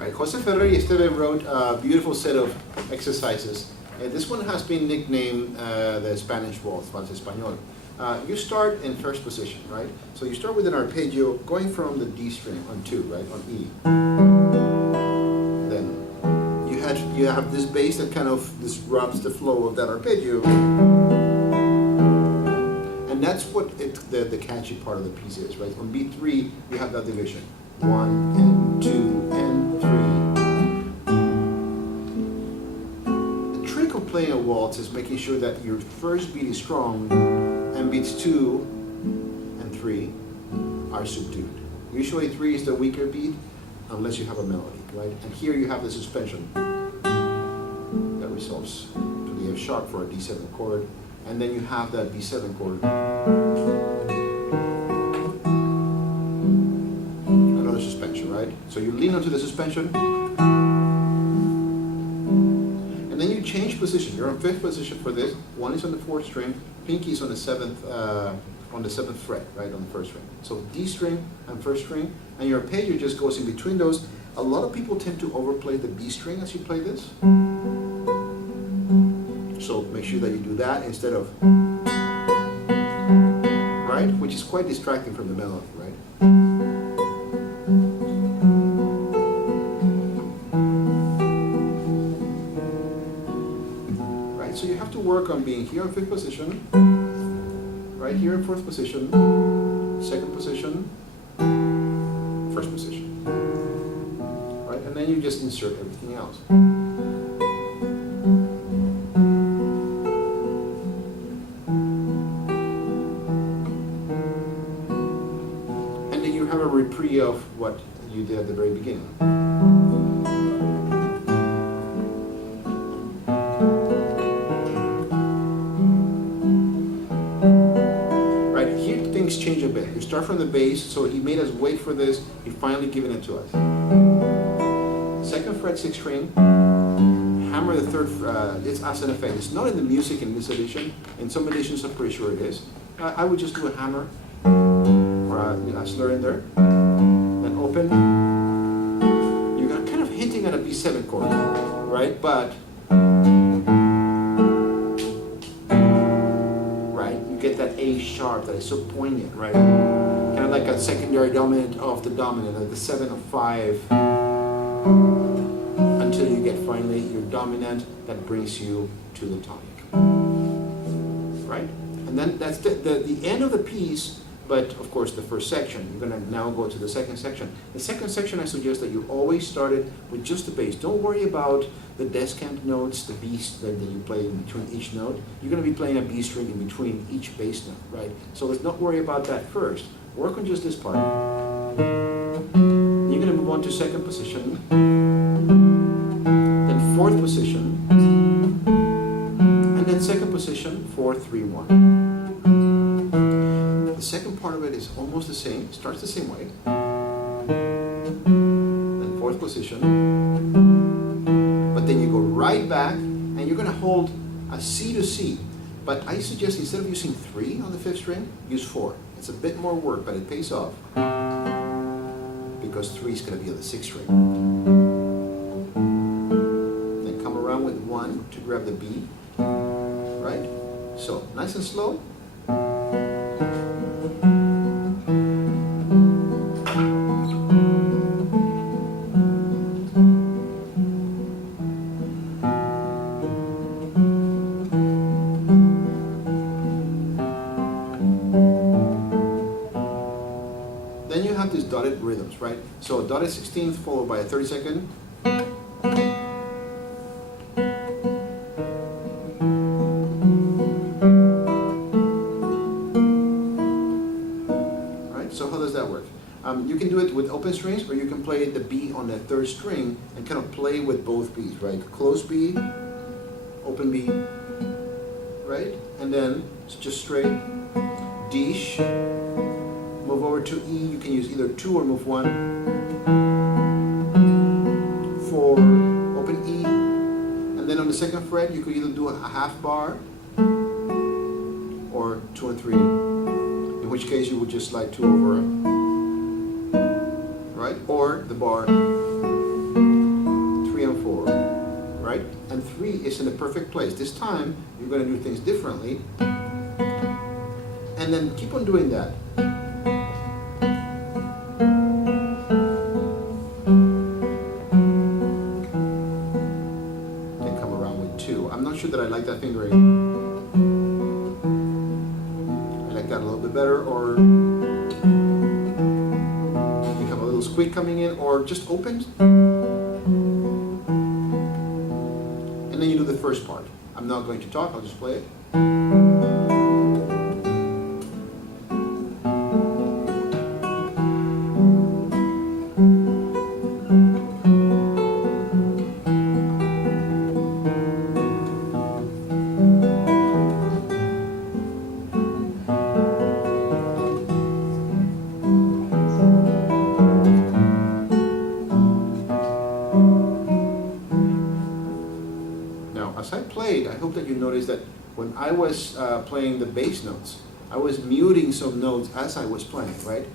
Right? José Ferrer y Esteve wrote a beautiful set of exercises. This one has been nicknamed the Spanish Vals, Vals Español. You start in first position, right? So you start with an arpeggio going from the D string on 2, right, on E. Then you have this bass that kind of disrupts the flow of that arpeggio. And that's what the catchy part of the piece is, right? On B3, you have that division. 1 and 2 and 3. The trick of playing a waltz is making sure that your first beat is strong and beats 2 and 3 are subdued. Usually 3 is the weaker beat unless you have a melody, right? And here you have the suspension that resolves to the F sharp for a D7 chord, and then you have that B7 chord. Another suspension, right? So you lean onto the suspension, and then you change position. You're on 5th position for this. 1 is on the 4th string, pinky is on the 7th fret, right, on the 1st string. So D string and 1st string, and your arpeggio just goes in between those. A lot of people tend to overplay the B string as you play this. So make sure that you do that instead of, right, which is quite distracting from the melody, right? Right, so you have to work on being here in 5th position, right here in 4th position, 2nd position, 1st position, right, and then you just insert everything else. Have a reprieve of what you did at the very beginning. Right, here things change a bit. You start from the bass, so he made us wait for this, he finally given it to us. 2nd fret 6th string, hammer the 3rd, it's as an effect. It's not in the music in this edition. In some editions I'm pretty sure it is. I would just do a hammer, or a slur in there, then open. You're kind of hinting at a B7 chord, right? But right, you get that A sharp that is so poignant, right? Kind of like a secondary dominant of the dominant, like the 7 of 5, until you get finally your dominant that brings you to the tonic, right? And then that's the end of the piece. But of course, the first section, you're going to now go to the 2nd section. The 2nd section, I suggest that you always start it with just the bass. Don't worry about the descant notes, the B's that you play in between each note. You're going to be playing a B string in between each bass note, right? So let's not worry about that first. Work on just this part. You're going to move on to 2nd position, then 4th position, and then 2nd position, 4, 3, 1. The second part of it is almost the same, starts the same way. Then 4th position. But then you go right back and you're going to hold a C to C. But I suggest instead of using 3 on the 5th string, use 4. It's a bit more work, but it pays off. Because 3 is going to be on the 6th string. Then come around with 1 to grab the B. Right? So, nice and slow. Then you have these dotted rhythms, right? So dotted 16th followed by a 32nd. Right, so how does that work? You can do it with open strings, or you can play the B on the 3rd string and kind of play with both B's, right? Closed B, open B, right? And then it's just straight D. Move over to E, you can use either 2 or move 1. 4, open E. And then on the 2nd fret, you could either do a half bar or 2 and 3. In which case you would just slide 2 over, right? Or the bar. right? And 3 is in the perfect place. This time, you're going to do things differently. And then keep on doing that. Then come around with 2. I'm not sure that I like that fingering. I like that a little bit better, or become a little squeak coming in, or just open. And then you do the first part. I'm not going to talk, I'll just play it. As I played, I hope that you noticed that when I was playing the bass notes, I was muting some notes as I was playing, right?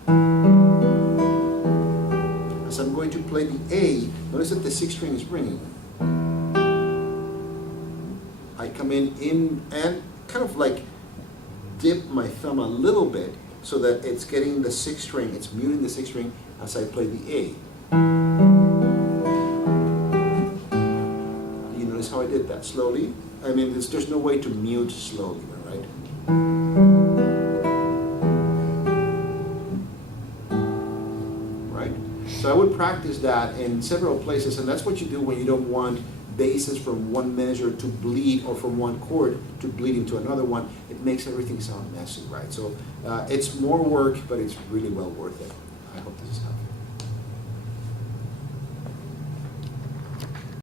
As I'm going to play the A, notice that the 6th string is ringing. I come in and kind of like dip my thumb a little bit so that it's getting the 6th string, it's muting the 6th string as I play the A. How I did that slowly. I mean, there's no way to mute slowly, right? Right? So I would practice that in several places, and that's what you do when you don't want basses from one measure to bleed, or from one chord to bleed into another one. It makes everything sound messy, right? So it's more work, but it's really well worth it. I hope this is helpful.